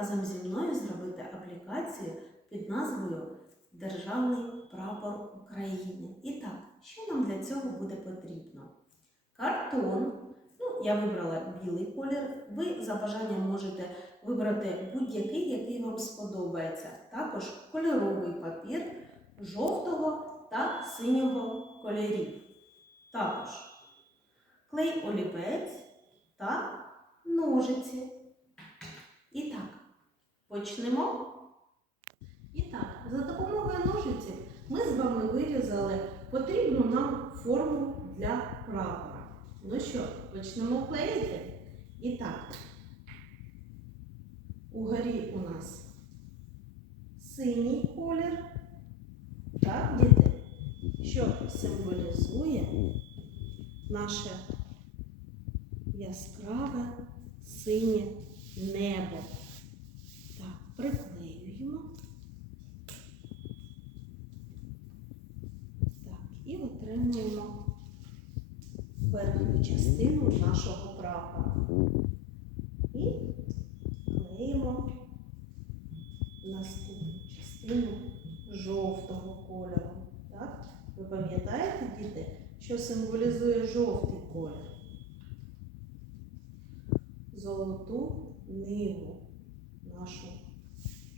разом зі мною зробити аплікацію під назвою Державний прапор України. І так, що нам для цього буде потрібно? Картон. Ну, я вибрала білий колір. Ви за бажанням можете вибрати будь-який, який вам сподобається. Також кольоровий папір жовтого та синього кольорів. Також клей олівець та ножиці. Почнемо. І так, за допомогою ножиці ми з вами вирізали потрібну нам форму для прапора. Ну що, почнемо клеїти? І так, угорі у нас синій колір. Так, діти, що символізує наше яскраве синє небо. Приклеюємо. Так, і отримуємо верхню частину нашого прапора. І клеїмо наступну частину жовтого кольору. Так? Ви пам'ятаєте, діти, що символізує жовтий колір? Золоту ниву, нашу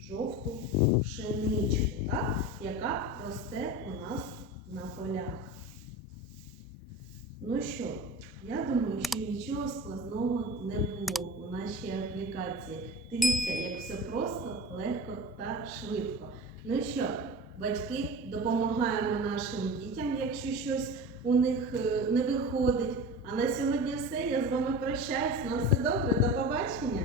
жовту пшеничку, так? яка росте у нас на полях. Ну що, я думаю, що нічого складного не було у нашій аплікації. Дивіться, як все просто, легко та швидко. Ну що, батьки, допомагаємо нашим дітям, якщо щось у них е, не виходить. А на сьогодні все. Я з вами прощаюсь. На все добре, до побачення!